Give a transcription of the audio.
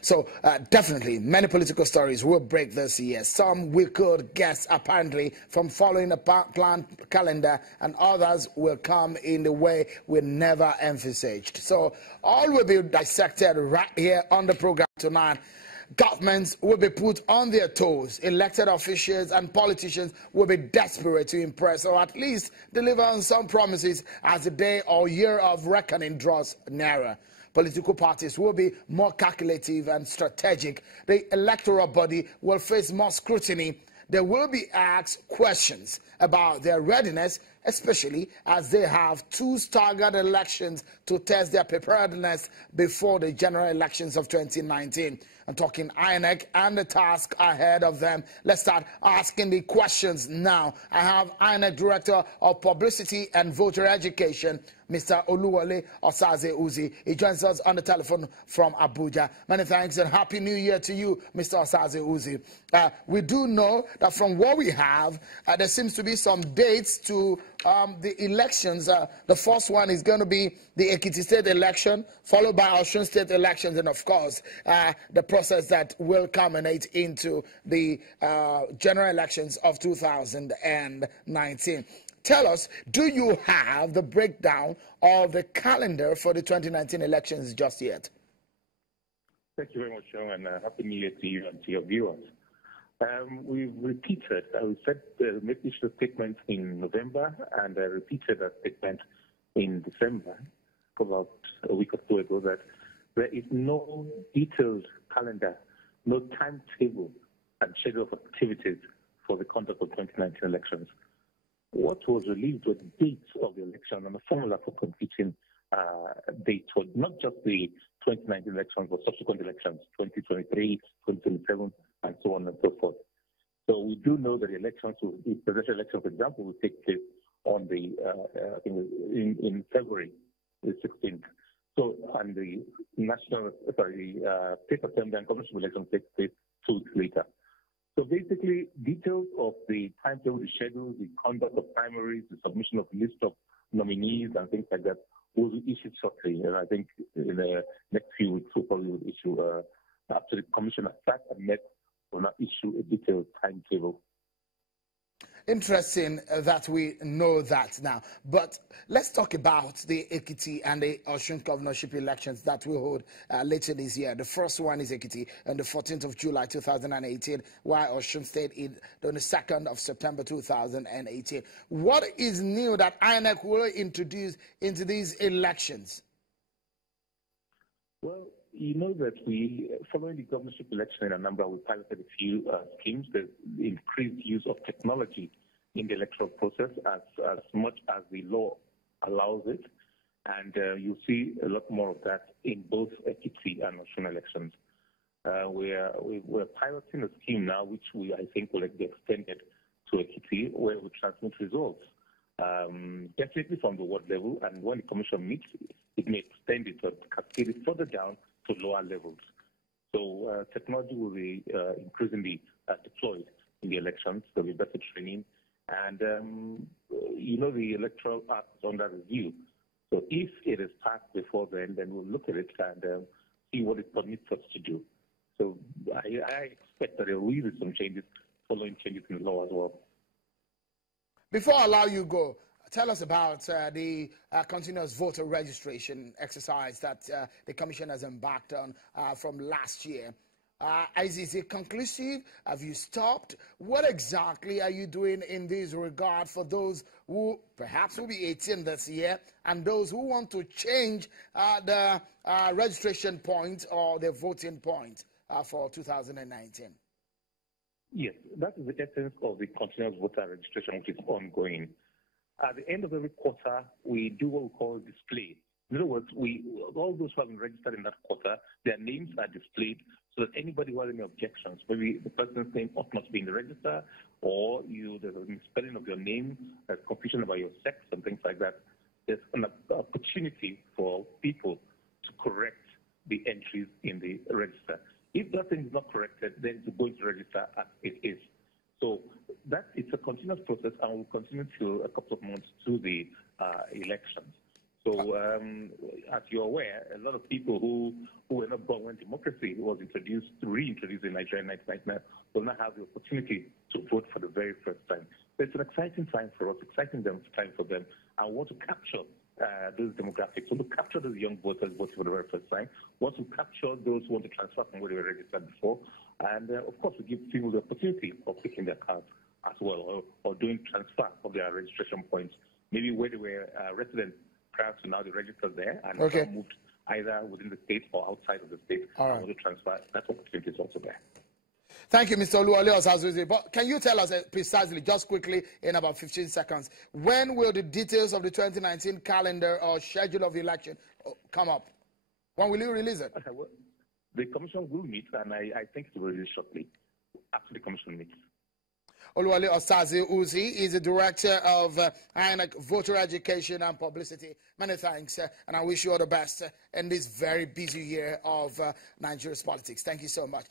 So definitely, many political stories will break this year. Some we could guess apparently from following a planned calendar, and others will come in the way we never envisaged. So all will be dissected right here on the program tonight. Governments will be put on their toes. Elected officials and politicians will be desperate to impress or at least deliver on some promises as the day or year of reckoning draws nearer. Political parties will be more calculative and strategic. The electoral body will face more scrutiny. They will be asked questions about their readiness, especially as they have two staggered elections to test their preparedness before the general elections of 2019. I'm talking INEC and the task ahead of them. Let's start asking the questions now. I have INEC Director of Publicity and Voter Education, Mr. Oluwole Osaze Uzi. He joins us on the telephone from Abuja. Many thanks and Happy New Year to you, Mr. Osaze Uzi. We do know that from what we have, there seems to be some dates to the elections. The first one is going to be the Ekiti State election, followed by Osun State elections, and of course, the process that will culminate into the general elections of 2019. Tell us, do you have the breakdown of the calendar for the 2019 elections just yet? Thank you very much, Sean, and Happy New Year to you and to your viewers. We've repeated, we said making the statement in November, and I repeated that statement in December, about a week or two ago, that there is no detailed calendar, no timetable and schedule of activities for the conduct of 2019 elections. What was released were the dates of the election and the formula for competing dates for not just the 2019 elections, but subsequent elections, 2023, 2027, and so on and so forth. So we do know that the elections, the presidential election, for example, will take place on the in February the 16th. So, and the state assembly and commission election takes place 2 weeks later. So basically, details of the timetable, the schedule, the conduct of primaries, the submission of list of nominees and things like that will be issued shortly. And I think in the next few weeks, we'll probably issue, after the commission has sat and met, will not issue a detailed timetable. Interesting that we know that now. But let's talk about the Ekiti and the Osun governorship elections that we hold later this year. The first one is Ekiti on the 14th of July 2018, while Osun State is on the 2nd of September 2018. What is new that INEC will introduce into these elections? Well, you know that following the governorship election in Anambra, we piloted a few schemes. The increased use of technology in the electoral process as much as the law allows it. And you'll see a lot more of that in both Ekiti and Osun elections. We're piloting a scheme now, which I think will be extended to Ekiti, where we transmit results, definitely from the ward level. And when the commission meets, it may extend it or cascade it further down to lower levels. So technology will be increasingly deployed in the elections. There will be better training. And, the Electoral Act is under review. So if it is passed before then we'll look at it and see what it permits us to do. So I expect that there will be some changes, following changes in the law as well. Before I allow you go, tell us about the continuous voter registration exercise that the Commission has embarked on from last year. Is it conclusive? Have you stopped? What exactly are you doing in this regard for those who perhaps will be 18 this year and those who want to change the registration point or the voting point for 2019? Yes, that is the essence of the continuous voter registration, which is ongoing. At the end of every quarter, we do what we call display. In other words, all those who have been registered in that quarter, their names are displayed so that anybody who has any objections, maybe the person's name ought not be in the register, or there's a misspelling of your name, there's confusion about your sex and things like that, there's an opportunity for people to correct the entries in the register. If that thing is not corrected, then it's going to register as it is. So it's a continuous process and will continue till a couple of months to the elections. So as you're aware, a lot of people who were not born when democracy democracy was reintroduced in Nigeria in 1999, will now have the opportunity to vote for the very first time. So it's an exciting time for us, exciting time for them. I want to capture those demographics, want to capture those young voters voting for the very first time, want to capture those who want to transfer from where they were registered before, and of course we give people the opportunity of picking their cards as well, or doing transfer of their registration points, maybe where they were residents prior to now they registered there and moved either within the state or outside of the state. All right. And want to transfer, that opportunity is also there. Thank you, Mr. Oluwole Osazuzi. But can you tell us precisely, just quickly, in about 15 seconds, when will the details of the 2019 calendar or schedule of the election come up? When will you release it? The commission will meet, and I think it will release shortly after the commission meets. Oluwole Osazuzi is the Director of INEC Voter Education and Publicity. Many thanks, and I wish you all the best in this very busy year of Nigeria's politics. Thank you so much.